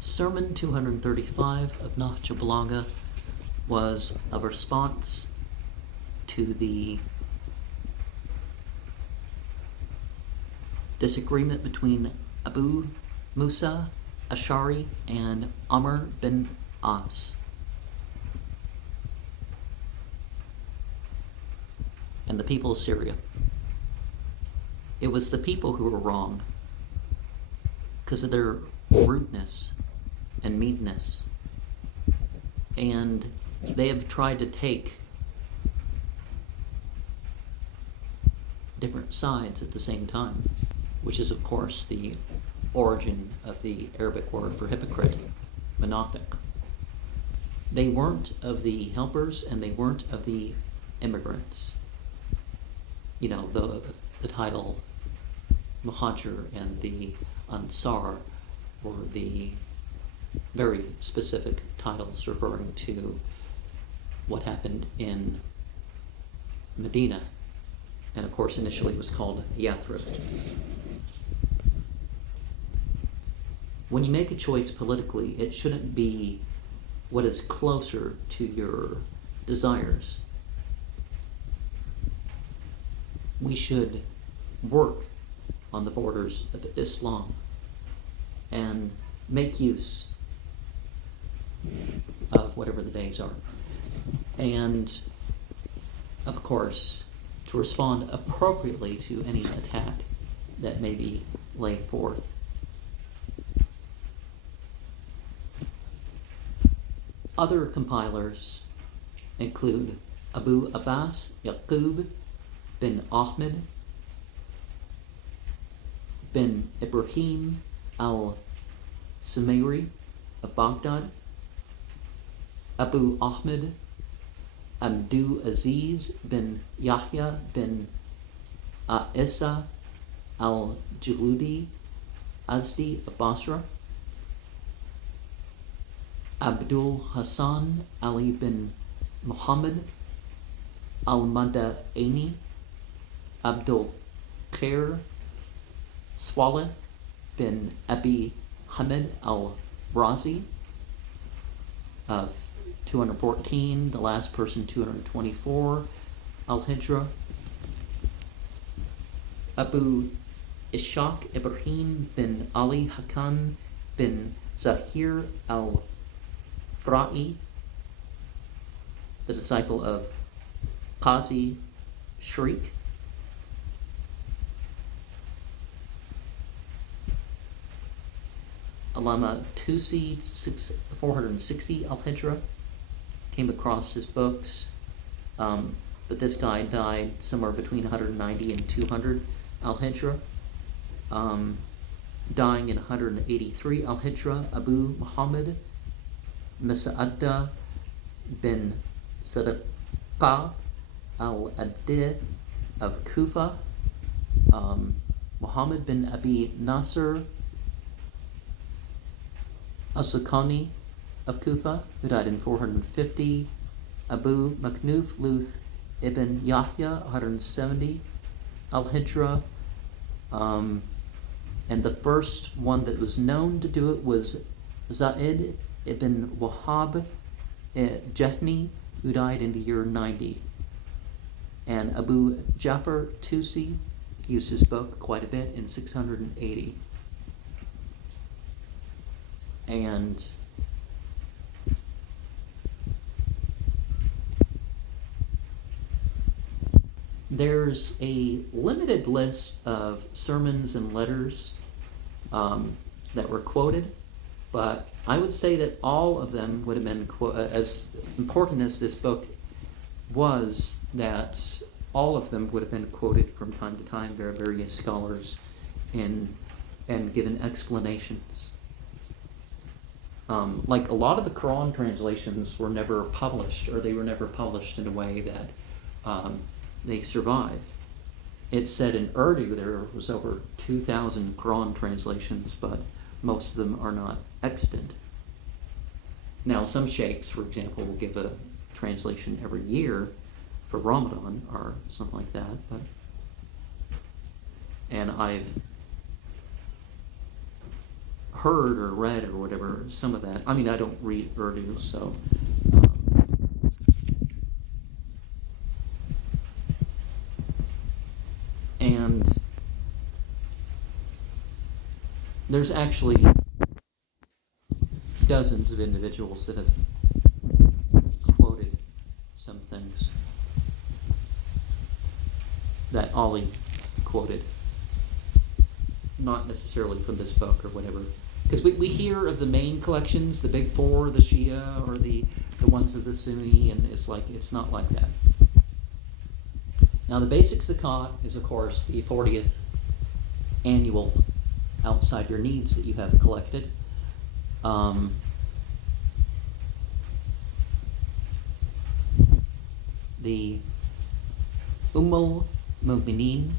Sermon 235 of Nahjul Balaghah was a response to the disagreement between Abu Musa Ash'ari and Amr bin As. And the people of Syria. It was the people who were wrong because of their rudeness and meanness. And they have tried to take different sides at the same time, which is, of course, the origin of the Arabic word for hypocrite, munafiq. They weren't of the helpers and they weren't of the immigrants. You know, the title Muhajir and the Ansar were the very specific titles referring to what happened in Medina. And of course, initially it was called Yathrib. When you make a choice politically, it shouldn't be what is closer to your desires. We should work on the borders of Islam and make use of whatever the days are. And, of course, to respond appropriately to any attack that may be laid forth. Other compilers include Abu Abbas Yaqub bin Ahmed bin Ibrahim al-Sumairi of Baghdad, Abu Ahmed Abdul Aziz bin Yahya bin Isa al-Juludi Azdi of Basra, Abdul Hassan Ali bin Muhammad al-Madaini, Abdul Khair Swaleh bin Abi Hamid al-Razi of 214, the last person 224 al-Hijra, Abu Ishaq Ibrahim bin Ali Hakam bin Zahir al-Fra'i, the disciple of Qazi Shriq, Alama Tusi 460 al-Hijra, came across his books, but this guy died somewhere between 190 and 200 al-Hijra. Dying in 183 al-Hijra, Abu Muhammad Mas'adda bin Sadaqah al-Abdi of Kufa, Muhammad bin Abi Nasr As-Sukani of Kufa, who died in 450, Abu Maknuf Luth ibn Yahya, 170 al-Hijra, and the first one that was known to do it was Zaid ibn Wahab Jehni, who died in the year 90. And Abu Ja'far Tusi used his book quite a bit in 680. And there's a limited list of sermons and letters that were quoted, but I would say that all of them would have been, as important as this book was, that all of them would have been quoted from time to time by various scholars and given explanations. Like a lot of the Quran translations were never published, or they were never published in a way that they survived. It's said in Urdu there was over 2,000 Quran translations, but most of them are not extant. Now, some sheikhs, for example, will give a translation every year for Ramadan or something like that, and I've heard or read or whatever some of that. I mean, I don't read Urdu, so. And there's actually dozens of individuals that have quoted some things that Ollie quoted, not necessarily from this book or whatever, because we hear of the main collections, the big four, the Shia or the ones of the Sunni, and it's not like that. Now the basic zakat is, of course, the 40th annual outside your needs that you have collected. The Ummul Mu'mineen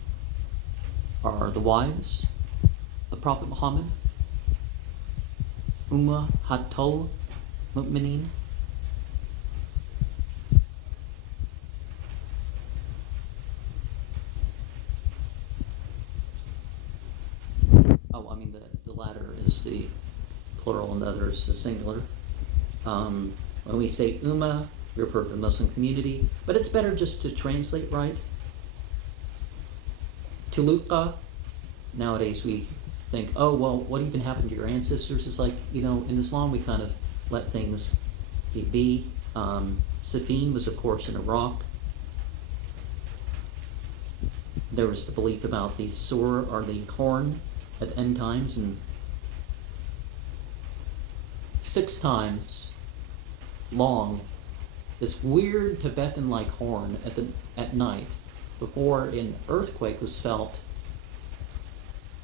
are the wives of Prophet Muhammad. Ummahatul Mu'mineen. Oh, I mean the latter is the plural and the other is the singular. When we say Ummah, we refer to the Muslim community, but it's better just to translate right. Tuluqa, nowadays we think, oh, well, what even happened to your ancestors? It's like, in Islam we kind of let things be. Safin was, of course, in Iraq. There was the belief about the sur, or the horn, at end times, and 6 times long, this weird Tibetan-like horn at night before an earthquake was felt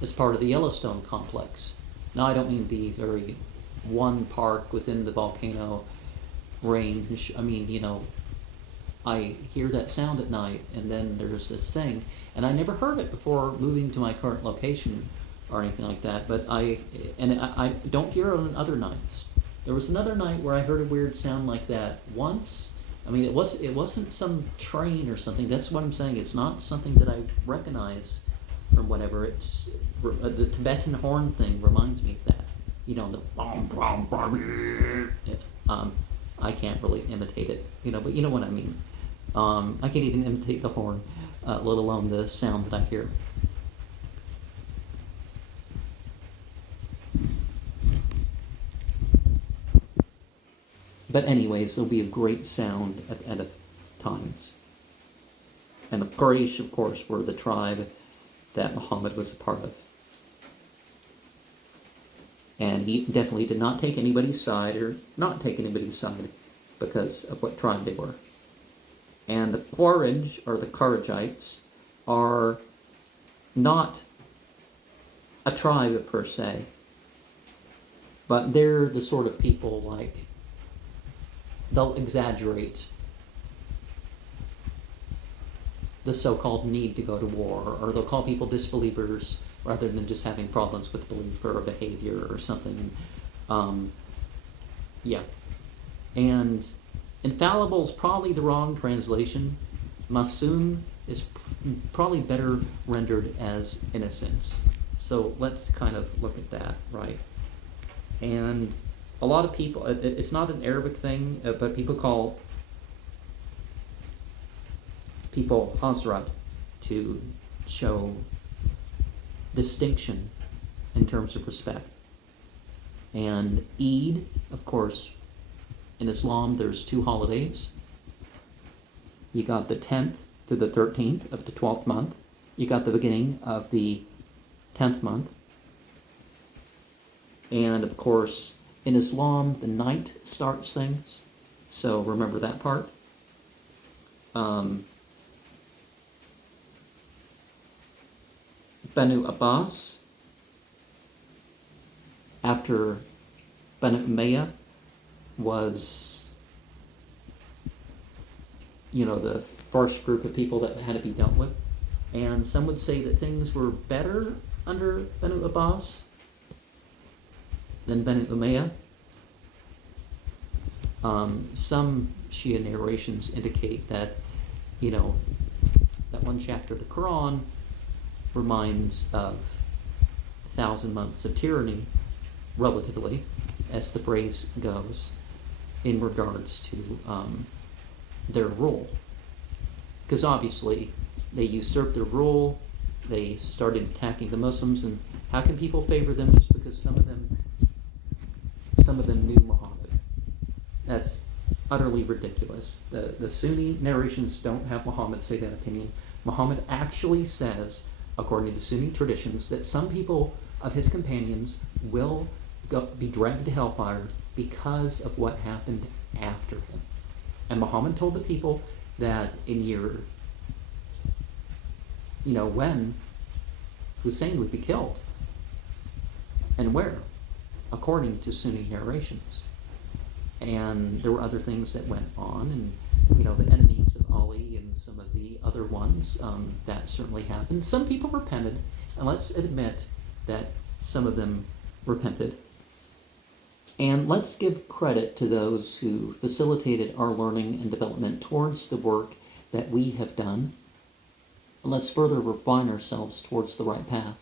as part of the Yellowstone complex. Now, I don't mean the very one park within the volcano range. I mean, I hear that sound at night, and then there's this thing, and I never heard it before moving to my current location or anything like that, but I don't hear it on other nights. There was another night where I heard a weird sound like that once. I mean, it wasn't some train or something. That's what I'm saying. It's not something that I recognize from whatever. It's the Tibetan horn thing reminds me of that. The bom bom bom. I can't really imitate it, but you know what I mean. I can't even imitate the horn, let alone the sound that I hear. But anyways, there'll be a great sound at times. And the Quraysh, of course, were the tribe that Muhammad was a part of. And he definitely did not take anybody's side, or not take anybody's side, because of what tribe they were. And the Khawarij, or the Kharijites, are not a tribe per se, but they're the sort of people like, they'll exaggerate the so-called need to go to war, or they'll call people disbelievers rather than just having problems with belief or behavior or something. Yeah. And infallible is probably the wrong translation. Masoom is probably better rendered as innocence. So let's kind of look at that, right? And a lot of people, it's not an Arabic thing, but people call people Hazrat to show distinction in terms of respect. And Eid, of course, in Islam there's 2 holidays. You got the 10th to the 13th of the 12th month. You got the beginning of the 10th month. And of course, in Islam, the night starts things. So remember that part. Banu Abbas, after Banu Umayyah was, the first group of people that had to be dealt with. And some would say that things were better under Banu Abbas than Banu Umayyah. Some Shia narrations indicate that, that one chapter of the Quran reminds of 1,000 months of tyranny relatively, as the phrase goes, in regards to their rule. Because obviously they usurped their rule, they started attacking the Muslims, and how can people favor them just because some of them knew Muhammad? That's utterly ridiculous. The Sunni narrations don't have Muhammad say that opinion. Muhammad actually says, according to Sunni traditions, that some people of his companions will be dragged to hellfire because of what happened after him. And Muhammad told the people that when Hussein would be killed, and where, according to Sunni narrations. And there were other things that went on, and the enemies of Ali and some of the other ones, that certainly happened. Some people repented, and let's admit that some of them repented. And let's give credit to those who facilitated our learning and development towards the work that we have done. Let's further refine ourselves towards the right path.